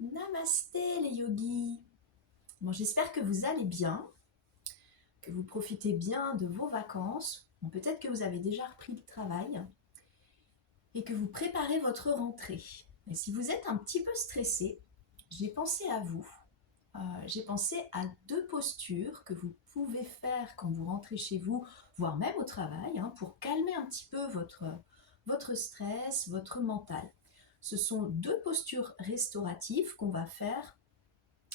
Namasté les yogis. Bon, j'espère que vous allez bien, que vous profitez bien de vos vacances. Bon, peut-être que vous avez déjà repris le travail et que vous préparez votre rentrée. Et si vous êtes un petit peu stressé, j'ai pensé à vous. J'ai pensé à deux postures que vous pouvez faire quand vous rentrez chez vous, voire même au travail, pour calmer un petit peu votre stress, votre mental. Ce sont deux postures restauratives qu'on va faire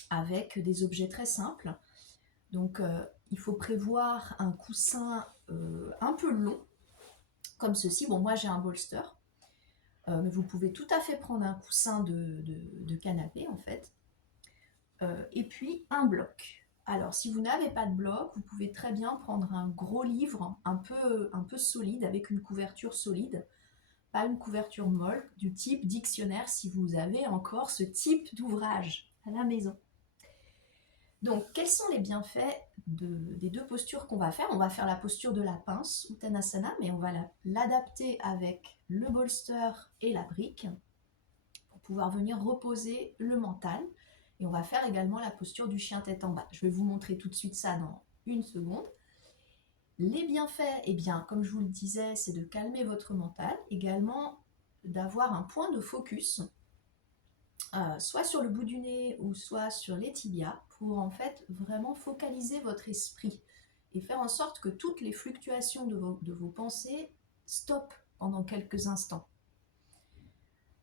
avec des objets très simples. Donc il faut prévoir un coussin un peu long, comme ceci. Bon, moi j'ai un bolster, mais vous pouvez tout à fait prendre un coussin de canapé en fait. Et puis un bloc. Alors si vous n'avez pas de bloc, vous pouvez très bien prendre un gros livre un peu solide, avec une couverture solide, pas une couverture molle, du type dictionnaire si vous avez encore ce type d'ouvrage à la maison. Donc, quels sont les bienfaits des deux postures qu'on va faire? On va faire la posture de la pince, Uttanasana, mais on va l'adapter avec le bolster et la brique pour pouvoir venir reposer le mental. Et on va faire également la posture du chien tête en bas. Je vais vous montrer tout de suite ça dans une seconde. Les bienfaits, eh bien, comme je vous le disais, c'est de calmer votre mental, également d'avoir un point de focus soit sur le bout du nez ou soit sur les tibias, pour en fait vraiment focaliser votre esprit et faire en sorte que toutes les fluctuations de vos pensées stoppent pendant quelques instants.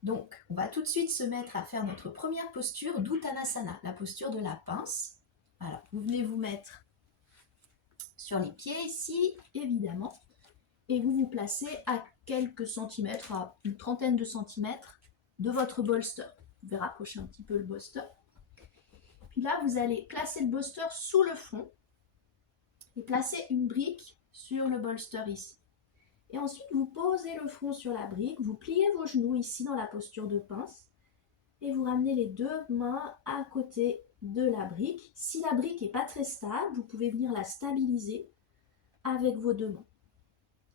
Donc, on va tout de suite se mettre à faire notre première posture d'Uttanasana, la posture de la pince. Alors, vous venez vous mettre sur les pieds ici, évidemment, et vous vous placez à quelques centimètres, à une trentaine de centimètres de votre bolster. Vous pouvez rapprocher un petit peu le bolster. Puis là, vous allez placer le bolster sous le front et placer une brique sur le bolster ici. Et ensuite, vous posez le front sur la brique, vous pliez vos genoux ici dans la posture de pince et vous ramenez les deux mains à côté de la brique. Si la brique n'est pas très stable, vous pouvez venir la stabiliser avec vos deux mains.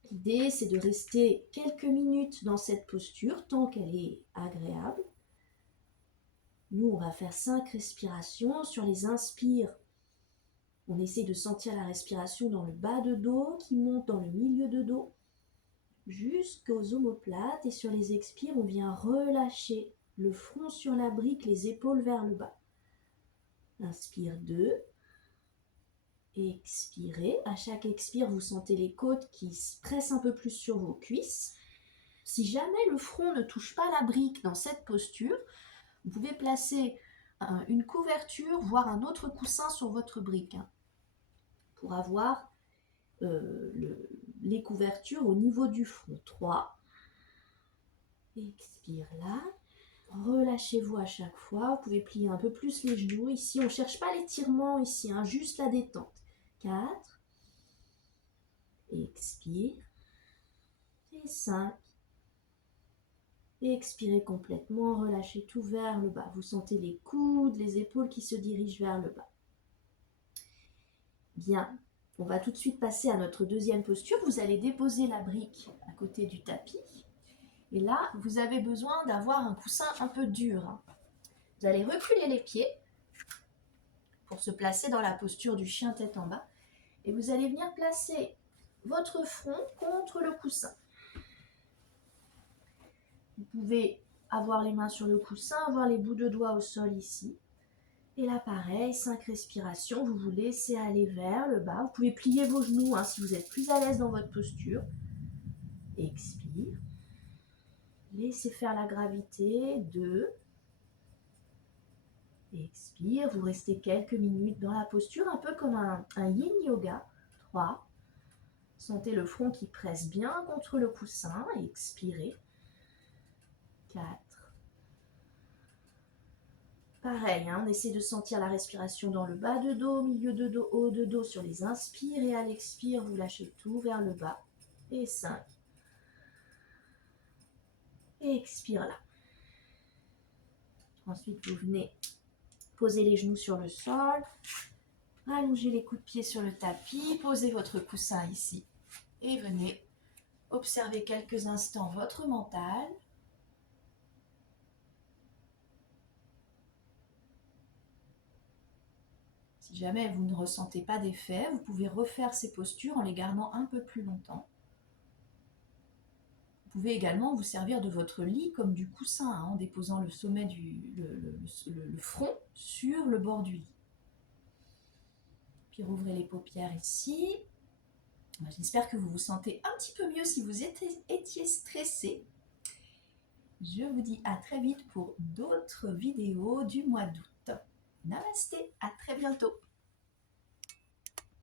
L'idée, c'est de rester quelques minutes dans cette posture tant qu'elle est agréable. Nous, on va faire 5 respirations. Sur les inspires, on essaie de sentir la respiration dans le bas de dos qui monte dans le milieu de dos jusqu'aux omoplates. Et sur les expires, on vient relâcher le front sur la brique, les épaules vers le bas. Inspire 2. Expirez. À chaque expire, vous sentez les côtes qui se pressent un peu plus sur vos cuisses. Si jamais le front ne touche pas la brique dans cette posture, vous pouvez placer une couverture, voire un autre coussin sur votre brique pour avoir les couvertures au niveau du front. 3. Expire là. Relâchez-vous à chaque fois. Vous pouvez plier un peu plus les genoux. Ici, on ne cherche pas l'étirement, ici, juste la détente. 4. Expire. Et 5. Expirez complètement, relâchez tout vers le bas. Vous sentez les coudes, les épaules qui se dirigent vers le bas. Bien, on va tout de suite passer à notre deuxième posture. Vous allez déposer la brique à côté du tapis. Et là, vous avez besoin d'avoir un coussin un peu dur. Vous allez reculer les pieds pour se placer dans la posture du chien tête en bas. Et vous allez venir placer votre front contre le coussin. Vous pouvez avoir les mains sur le coussin, avoir les bouts de doigts au sol ici. Et là, pareil, 5 respirations, vous vous laissez aller vers le bas. Vous pouvez plier vos genoux si vous êtes plus à l'aise dans votre posture. Expire. Laissez faire la gravité. 2. Expire. Vous restez quelques minutes dans la posture, un peu comme un yin yoga. 3. Sentez le front qui presse bien contre le coussin. Expirez. 4. Pareil, on essaie de sentir la respiration dans le bas de dos, milieu de dos, haut de dos sur les inspires. Et à l'expire, vous lâchez tout vers le bas. Et 5. Et expire là. Ensuite, vous venez poser les genoux sur le sol, allongez les coups de pied sur le tapis, posez votre coussin ici et venez observer quelques instants votre mental. Si jamais vous ne ressentez pas d'effet, vous pouvez refaire ces postures en les gardant un peu plus longtemps. Vous pouvez également vous servir de votre lit comme du coussin, hein, en déposant le sommet le front sur le bord du lit. Puis rouvrez les paupières ici. J'espère que vous vous sentez un petit peu mieux si vous étiez stressé. Je vous dis à très vite pour d'autres vidéos du mois d'août. Namasté, à très bientôt.